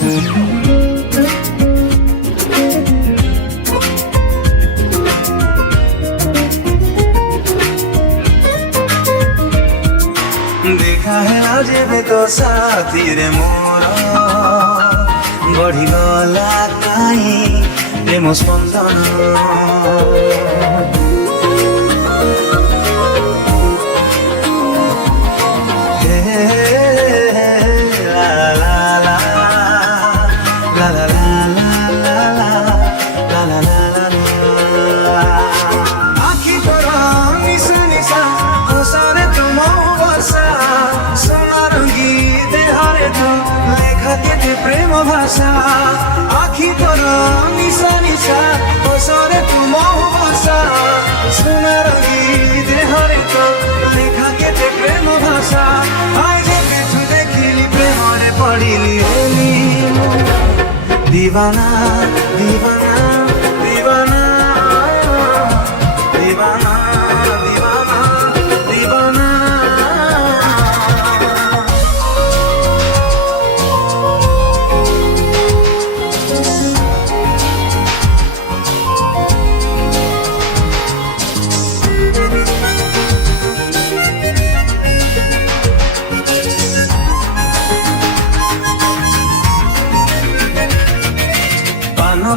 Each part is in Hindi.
देखा है जेबे तो साथी रे मोर बढ़ी गला काई प्रेम स्पंदन प्रेम भाषा आखि पर निशा निशा ओसरे तुम भाषा सुना रंगी देहरे तो लेखा केते प्रेम भाषा आज बेठु देखिली प्रेमरे पड़िली हेली दीवाना दीवाना दीवाना दीवाना दीवाना दीवाना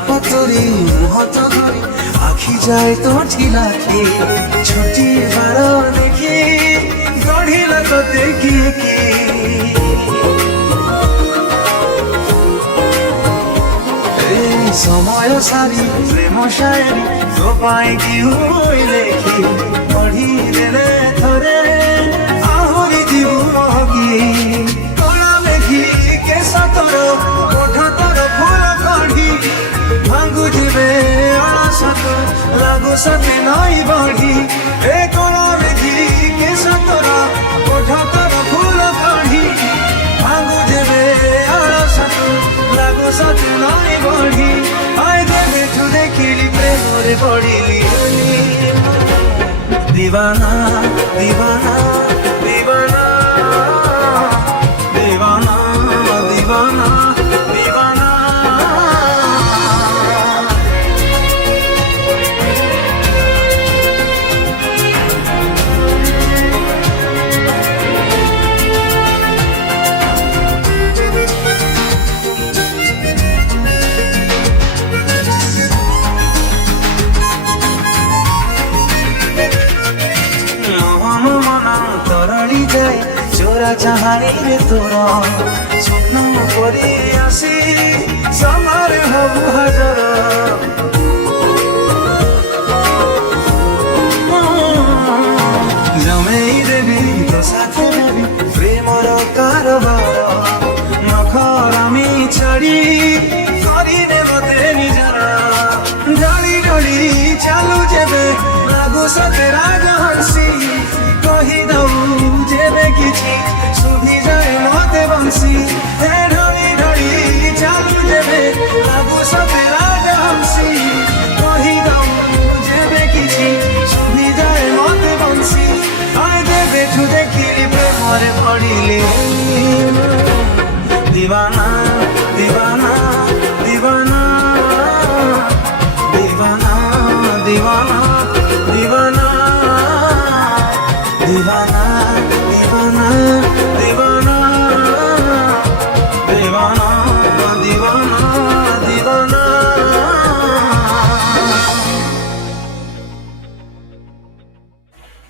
पतरी मुहत धरी आखि जाए तो ठिलाखी छोटी बार देखी गढ़िला तो देखी की समय सारी प्रेम शायरी तो पाए कि हुई लेखी पढ़ी देले थरे आहुरी जीव की कला लेखी केस तोर ओठ तोर फूल कढ़ी भांगु जीवे अणसत लागु सते नई बढ़ी ए कला लेखी केस तोर ओठ तोर फूल कढ़ी भांगु जीवे अणसत लागु सते नई बढ़ी आय देवे तू देखिली प्रेमरे पड़िली दीवाना दीवाना दीवाना दीवाना दीवाना दीवाना चोरा चाहानी रे तोर स्वप्न करी आसी समारे हबु हजार जमेई देवी तो साथे नेबी प्रेमर कारबार नखरामी छाड़ी करिने मते निजर ढाली ढाली चालू जेबे लागु सते राजहंसी कही दऊ जेबे किछि सुधी जाए मते बंसी हे ढाली ढाली चालू जेबे लागु सते राजहंसी कही दऊ जेबे किछि सुधी जाए मते बंसी आय देबे तू देखिली प्रेमरे पड़िली दीवाना दीवाना दीवाना दीवाना दीवाना दीवाना दीवाना दीवाना दीवाना दीवाना दीवाना दीवाना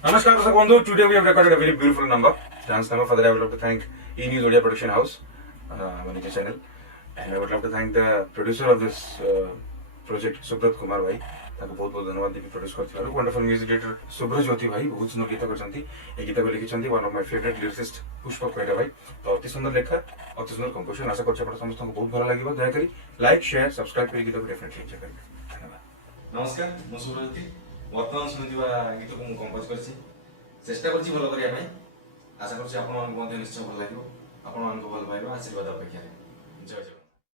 Namaskar Dharshak Bandhu. Today we have recorded a very beautiful number. Dance number. For that I would love to thank E-News Audio Production House, our channel, and I would love to thank the producer of this project, Subrat Kumar bhai. ताको बहुत बहुत धन्यवाद देवी प्रोड्यूस करथिबारु वंडरफुल म्यूजिक डायरेक्टर सुब्रज्योति भाई बहुत सुंदर गीत करछंती ए गीत को लिखिछंती one of my favourite lyricist Pushpak Para भाई तो अति सुंदर लेखा अति सुंदर कंपोजिशन आशा करछ आपण समस्त को बहुत भलो लागिबो दया करी लाइक शेयर सब्सक्राइब करी गीत को डेफिनेटली एन्जॉय करिबे धन्यवाद नमस्कार म सुब्रज्योति वर्तमान सुनिदिबा गीत को म कंपोज करछि चेष्टा करछि भलो करिया ପାଇଁ आशा करछि आपण मान निश्चय भलो लागिबो आपण मान को भलो पाइबा आशीर्वाद अपेक्षा जय जय।